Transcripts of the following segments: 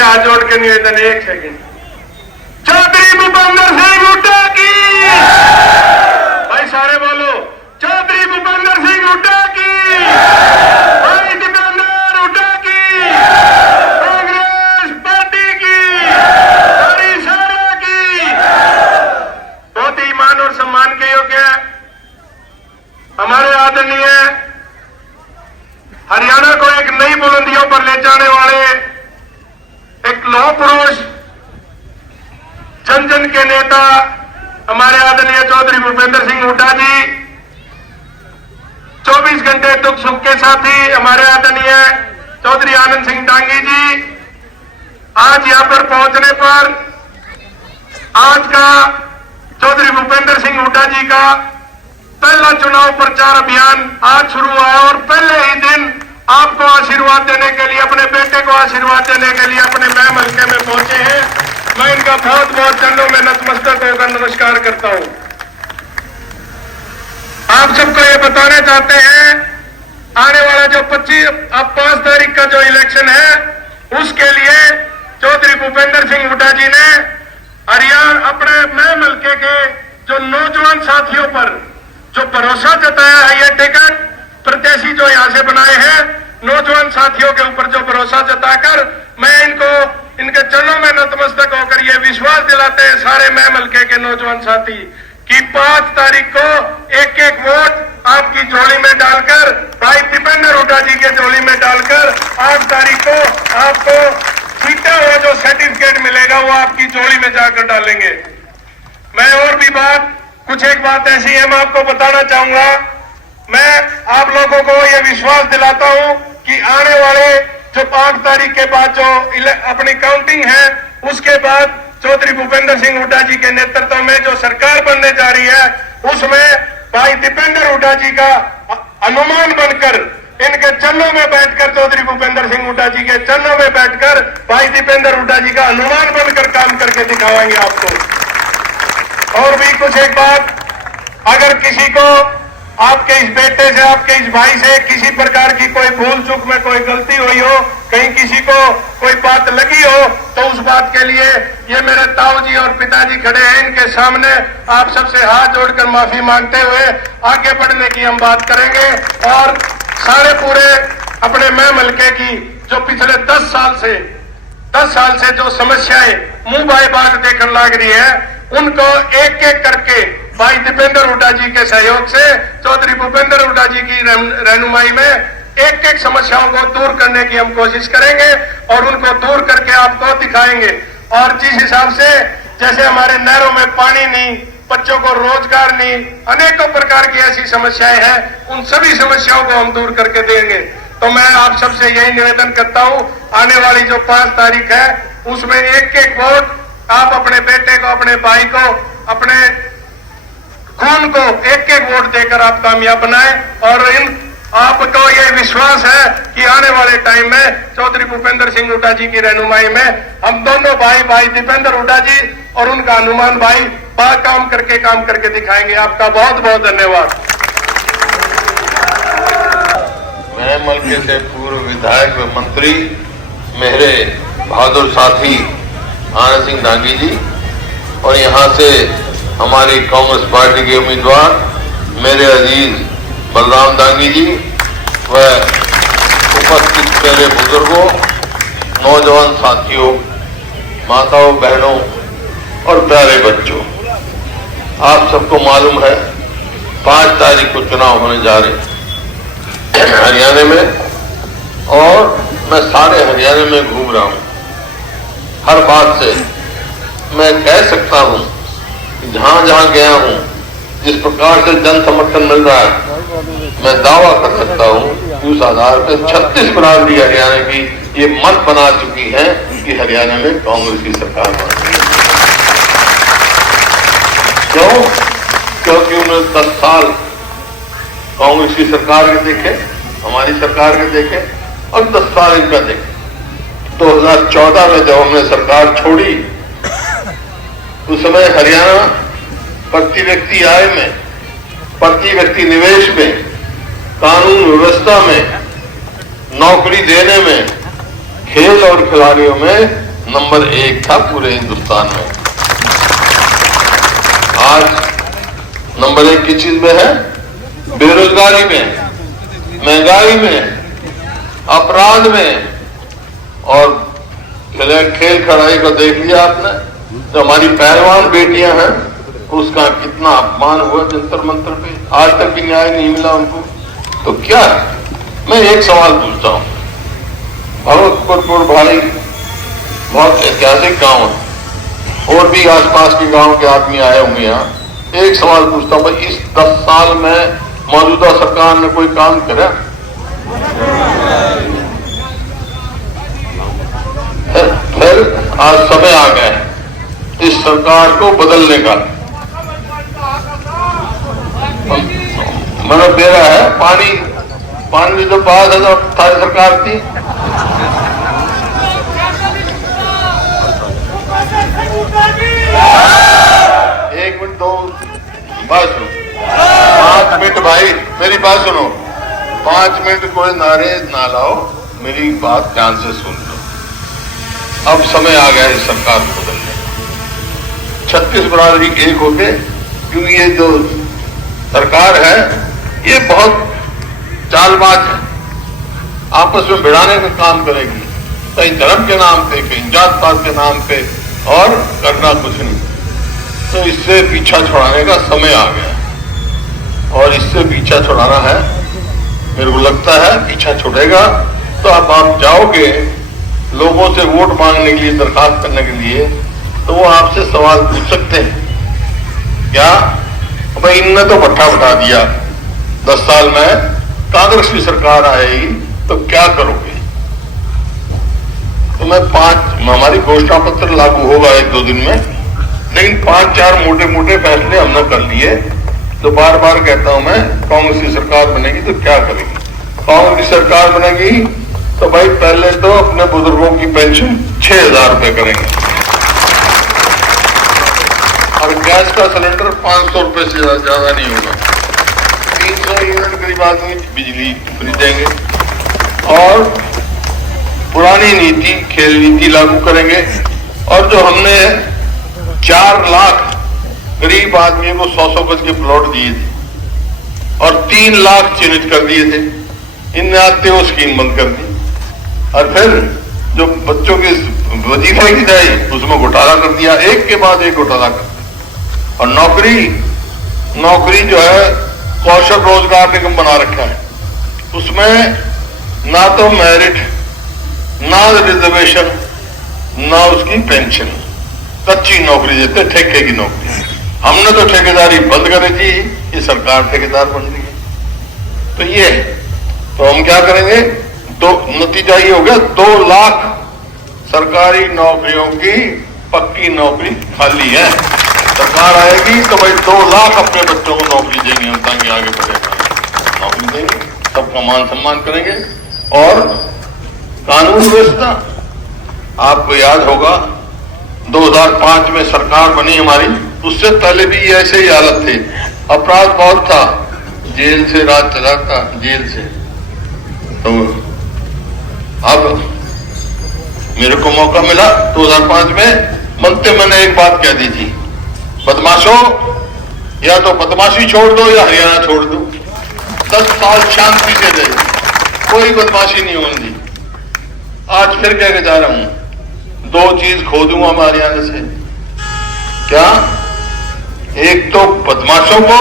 से हाथ जोड़ के निवेदन, एक सेकंड। चौधरी भूपेंद्र सिंह हुड्डा की, भाई सारे बोलो, चौधरी भूपेंद्र सिंह हुड्डा की, भाई दीपेंद्र हुड्डा की, कांग्रेस पार्टी की, सारी सारा की। बहुत ही मान और सम्मान के योग्य हमारे आदरणीय हरियाणा को एक नई बुलंदियों पर ले जाने वाले एक लौह पुरुष, जन जन के नेता हमारे आदरणीय चौधरी भूपेंद्र सिंह हुड्डा जी, 24 घंटे दुख सुख के साथी हमारे आदरणीय चौधरी आनंद सिंह डांगी जी, आज यहां पर पहुंचने पर आज का चौधरी भूपेंद्र सिंह हुड्डा जी का पहला चुनाव प्रचार अभियान आज शुरू हुआ है और पहले ही दिन आपको आशीर्वाद देने के लिए, अपने बेटे को आशीर्वाद देने के लिए अपने महम हल्के में पहुंचे हैं। मैं इनका बहुत बहुत चरणों में नतमस्तक होकर नमस्कार करता हूं। आप सबको ये बताना चाहते हैं, आने वाला जो 5 तारीख का जो इलेक्शन है, उसके लिए चौधरी भूपेंद्र सिंह हुड्डा जी ने हरियाणा अपने महम हल्के के जो नौजवान साथियों पर जो भरोसा जताया है, ये टिकट प्रत्याशी जो यहां से बनाए हैं, नौजवान साथियों के ऊपर जो भरोसा जताकर मैं इनके चरणों में नतमस्तक होकर ये विश्वास दिलाते हैं सारे महम हल्के के नौजवान साथी कि 5 तारीख को एक एक वोट आपकी झोली में डालकर, भाई दीपेंद्र हुड्डा जी के झोली में डालकर 8 तारीख को आपको जीता हुआ जो सर्टिफिकेट मिलेगा वो आपकी झोली में जाकर डालेंगे। मैं और भी कुछ एक बात ऐसी है, मैं आपको बताना चाहूंगा। मैं आप लोगों को यह विश्वास दिलाता हूं कि आने वाले जो 5 तारीख के बाद जो अपनी काउंटिंग है, उसके बाद चौधरी भूपेंद्र सिंह हुड्डा जी के नेतृत्व में जो सरकार बनने जा रही है, उसमें भाई दीपेंद्र हुड्डा जी का अनुमान बनकर, इनके चरणों में बैठकर, चौधरी भूपेंद्र सिंह हुड्डा जी के चरणों में बैठकर भाई दीपेंद्र हुड्डा जी का अनुमान बनकर काम करके दिखावाएंगे आपको। और भी कुछ एक बात, अगर किसी को आपके इस बेटे से, आपके इस भाई से किसी प्रकार की कोई भूल चूक में कोई गलती हुई हो, कहीं किसी को कोई बात लगी हो, तो उस बात के लिए ये मेरे ताऊ जी और पिताजी खड़े हैं, इनके सामने आप सबसे हाथ जोड़कर माफी मांगते हुए आगे बढ़ने की हम बात करेंगे। और सारे पूरे अपने महम हल्के की जो पिछले 10 साल से जो समस्याएं मुंह बाय बाग देखने लग रही है, उनको एक एक करके भाई दीपेंद्र हुड्डा जी के सहयोग से, चौधरी भूपेंद्र हुड्डा जी की रहनुमाई में एक एक समस्याओं को दूर करने की हम कोशिश करेंगे और उनको दूर करके आपको दिखाएंगे। और जिस हिसाब से जैसे हमारे नहरों में पानी नहीं, बच्चों को रोजगार नहीं, अनेकों प्रकार की ऐसी समस्याएं हैं, उन सभी समस्याओं को हम दूर करके देंगे। तो मैं आप सबसे यही निवेदन करता हूं, आने वाली जो 5 तारीख है, उसमें एक एक वोट आप अपने बेटे को, अपने भाई को, अपने खून को एक एक वोट देकर आप कामयाब बनाएं। और आपको यह विश्वास है कि आने वाले टाइम में चौधरी भूपेंद्र सिंह हुड्डा जी की रहनुमाई में हम दोनों भाई दीपेंद्र हुड्डा जी और उनका हनुमान भाई काम करके दिखाएंगे। आपका बहुत बहुत धन्यवाद। महम हल्के से पूर्व विधायक व मंत्री मेरे बहादुर साथी आनंद सिंह डांगी जी और यहाँ से हमारी कांग्रेस पार्टी के उम्मीदवार मेरे अजीज बलराम डांगी जी व उपस्थित मेरे बुजुर्गों, नौजवान साथियों, माताओं, बहनों और प्यारे बच्चों, आप सबको मालूम है 5 तारीख को चुनाव होने जा रहे हरियाणा में, और मैं सारे हरियाणा में घूम रहा हूं। हर बात से मैं कह सकता हूं कि जहां जहां गया हूं, जिस प्रकार से जन समर्थन मिल रहा है, मैं दावा कर सकता हूं कि उस आधार पर 36 बिरादरी हरियाणा की ये मत बना चुकी है कि हरियाणा में कांग्रेस की सरकार बनेगी। क्यों? क्योंकि उन्होंने 10 साल कांग्रेस की सरकार के देखे, हमारी सरकार के देखे और 10 साल इनका देखे। 2014 में जब हमने सरकार छोड़ी, उस समय हरियाणा प्रति व्यक्ति आय में, प्रति व्यक्ति निवेश में, कानून व्यवस्था में, नौकरी देने में, खेल और खिलाड़ियों में नंबर 1 था पूरे हिंदुस्तान में। आज नंबर 1 किस चीज में है? बेरोजगारी में, महंगाई में, अपराध में। और खेल खड़ाई को देख लिया आपने, जो हमारी पहलवान बेटियां हैं उसका कितना अपमान हुआ जंतर मंतर पे, आज तक भी न्याय नहीं मिला उनको। तो क्या मैं एक सवाल पूछता हूं, भगतपुर भाई बहुत ऐतिहासिक गांव है और भी आसपास के गांव के आदमी आए होंगे यहाँ। एक सवाल पूछता हूं, भाई इस 10 साल में मौजूदा सरकार ने कोई काम करा? फिर आज समय आ गया है इस सरकार को बदलने का। मतलब दे रहा है पानी की जो बात है तो थारी सरकार थी। एक मिनट, दो बात सुनो, 5 मिनट भाई मेरी बात सुनो, 5 मिनट कोई नारे ना लाओ, मेरी बात ध्यान से सुन लो। अब समय आ गया इस सरकार को बदलने। 36 बरादरी एक होके, क्योंकि ये जो सरकार है ये बहुत चालबाज है, आपस में भिड़ाने का काम करेगी, कहीं धर्म के नाम पे, कहीं जात पात के नाम पे, और करना कुछ नहीं। तो इससे पीछा छुड़ाने का समय आ गया और इससे पीछा छुड़ाना है। मेरे को लगता है पीछा छुड़ेगा तो अब आप जाओगे लोगों से वोट मांगने के लिए, दरखास्त करने के लिए, तो वो आपसे सवाल पूछ सकते हैं क्या, भाई इनने तो भट्ठा बता दिया 10 साल में, कांग्रेस की सरकार आएगी तो क्या करोगे? तो मैं हमारी घोषणा पत्र लागू होगा 1-2 दिन में, लेकिन 5-4 मोटे मोटे फैसले हमने कर लिए। तो बार बार कहता हूं मैं, कांग्रेस की सरकार बनेगी तो क्या करेगी? कांग्रेस की सरकार बनेगी तो भाई पहले तो अपने बुजुर्गों की पेंशन 6,000 रुपए करेंगे और गैस का सिलेंडर 500 रुपए से ज्यादा नहीं होगा। 300 यूनिट गरीब आदमी बिजली फ्री देंगे और पुरानी नीति, खेल नीति लागू करेंगे। और जो हमने 4 लाख गरीब आदमियों को 100-100 गज के प्लॉट दिए थे और 3 लाख चिन्हित कर दिए थे, इनने आते वो स्कीम बंद कर दी। और फिर जो बच्चों के वजीफे की जाए उसमें घोटाला कर दिया, एक के बाद एक घोटाला कर दिया। और नौकरी जो है कौशल रोजगार निगम बना रखा है, उसमें ना तो मेरिट, ना रिजर्वेशन, ना उसकी पेंशन, कच्ची नौकरी देते, ठेके की नौकरी। हमने तो ठेकेदारी बंद करी थी, ये सरकार ठेकेदार बन रही है। तो ये तो हम क्या करेंगे? तो नतीजा ये हो गया, 2 लाख सरकारी नौकरियों की पक्की नौकरी खाली है। सरकार आएगी तो भाई 2 लाख अपने बच्चों को नौकरी देंगे, हम ताकि आगे बढ़ेगा, नौकरी देंगे, सबका मान सम्मान करेंगे। और कानून व्यवस्था, आपको याद होगा 2005 में सरकार बनी हमारी, उससे पहले भी ये ऐसे ही हालत थे, अपराध बहुत था, जेल से राज चला था, जेल से। तो अब मेरे को मौका मिला 2005 में, बनते मैंने एक बात कह दी थी, बदमाशों या तो बदमाशी छोड़ दो या हरियाणा छोड़ दो। 10 साल शांति से रहे, कोई बदमाशी नहीं होने दी। आज फिर कह के जा रहा हूं, 2 चीज खो दूंगा मैं हरियाणा से। क्या? एक तो बदमाशों को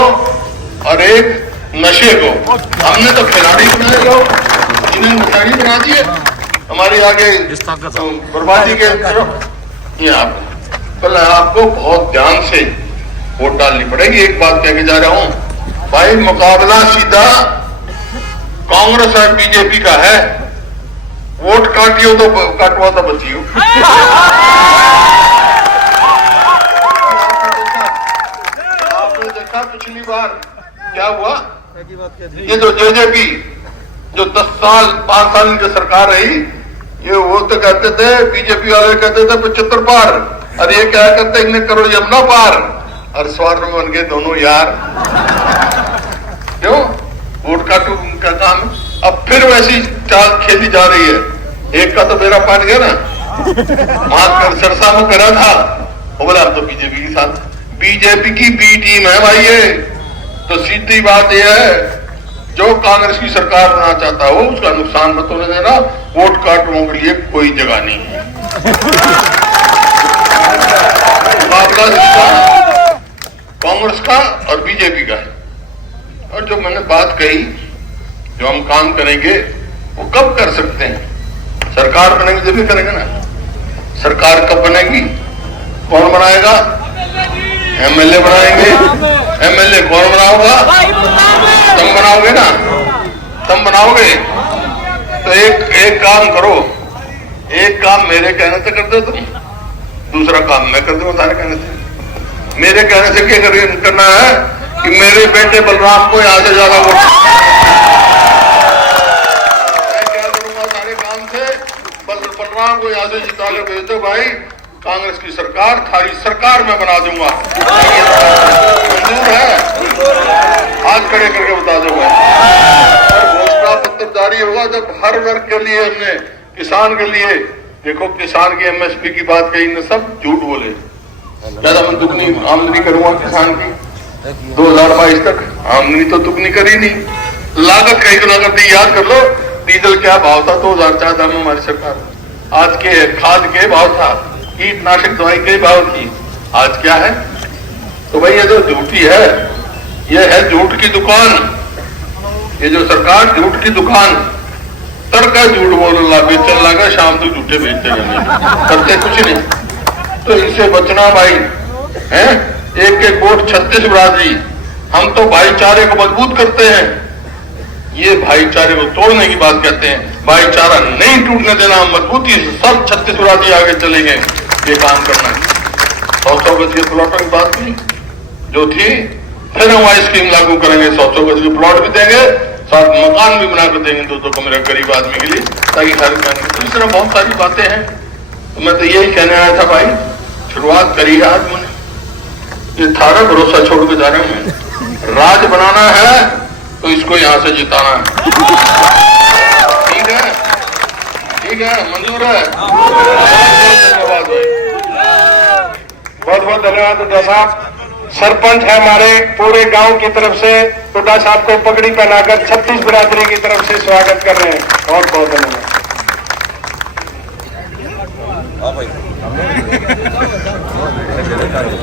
और एक नशे को। हमने तो खिलाड़ी बनाए लोग, इन्हें खिलाड़ी बना दिए, हमारी आगे बर्बादी के तरफ। ये आप कल आपको बहुत ध्यान से वोट डालनी पड़ेगी। एक बात कह के जा रहा हूं भाई, मुकाबला सीधा कांग्रेस और बीजेपी का है, वोट काटियो तो काटवा तो बचियो। आपने देखा पिछली बार क्या हुआ, ये जो जेजेपी जो 10 साल 5 साल की सरकार रही, ये वो तो कहते थे, बीजेपी वाले कहते थे 75 पार, और ये क्या कहते हैं 1 करोड़ यमुना पार, और स्वर्ण में बन गए दोनों यार। क्यों? वोट काटू उनका काम। अब फिर वैसी चाल खेली जा रही है, एक का तो मेरा पाट गया ना, वहां सरसा में करा था, वो बोला हम तो बीजेपी के साथ। बीजेपी की बी टीम है भाई ये। तो सीधी बात यह है, जो कांग्रेस की सरकार बनाना चाहता हो उसका नुकसान मत होने देना। वोट काटने के लिए कोई जगह नहीं है। मुकाबला कांग्रेस का और बीजेपी का है। और जो मैंने बात कही, जो हम काम करेंगे वो कब कर सकते हैं? सरकार बनेगी जब भी करेंगे ना। सरकार कब बनेगी? कौन बनाएगा? एमएलए बनाएंगे। एमएलए कौन बनाओगा? तुम बनाओगे ना, तुम बनाओगे। तो एक काम करो, एक काम मेरे कहने से कर दो तुम, दूसरा काम मैं कर दूंगा सारे कहने से। मेरे कहने से क्या करना है कि मेरे बेटे बलराम को यहाँ से ज्यादा वोट, मैं क्या करूंगा सारे काम से, बलराम को यहाँ से जिता के भेज दो भाई। कांग्रेस की सरकार थारी सरकार में बना दूंगा। मंजूर है? आज खड़े करके बता दो भाई। और घोषणा पत्र जारी होगा जब हर वर्ग के लिए हमने, किसान के लिए, देखो किसान की एमएसपी की बात कही न, सब झूठ बोले। ज्यादा मैं दुगनी आमदनी करूंगा किसान की 2022 तक, आमदनी तो दुगनी करी नहीं। लागत कहीं तो लागत नहीं, याद कर लो डीजल क्या भाव था 2014 में हमारी सरकार। आज के खाद के भाव था, कीटनाशक दवाई के भाव थी, आज क्या है? तो भाई ये जो झूठी है, ये है झूठ की दुकान। ये जो सरकार झूठ की दुकान, तड़का झूठ बोलना बेचने लगा, शाम तक झूठे बेचते जाने, करते कुछ नहीं। तो इनसे बचना भाई है। एक एक वोट 36 बिरादरी, हम तो भाईचारे को मजबूत करते हैं, ये भाईचारे को तोड़ने की बात कहते हैं। भाईचारा नहीं टूटने देना, मजबूती से सब 36 बिरादरी आगे चलेंगे, ये काम करना है। 100 गज के प्लॉटों की बात नहीं जो थी, फिर हम वही स्कीम लागू करेंगे। 100 गज के प्लॉट भी देंगे, साथ मकान भी बनाकर देंगे 2-2 कमरे गरीब आदमी के लिए, ताकि हर तो इस तरह बहुत सारी बातें हैं। तो मैं तो यही कहने आया था भाई, शुरुआत करी है आज मैंने, ये थारा भरोसा छोड़ के जा रहा हूं मैं। राज बनाना है तो इसको यहां से जिताना है। ठीक है, ठीक है, मंजूर है। धन्यवाद भाई, बहुत बहुत धन्यवाद हुड्डा साहब। सरपंच है हमारे पूरे गांव की तरफ से, हुड्डा साहब को पगड़ी पहनाकर 36 बिरादरी की तरफ से स्वागत कर रहे हैं। बहुत बहुत धन्यवाद।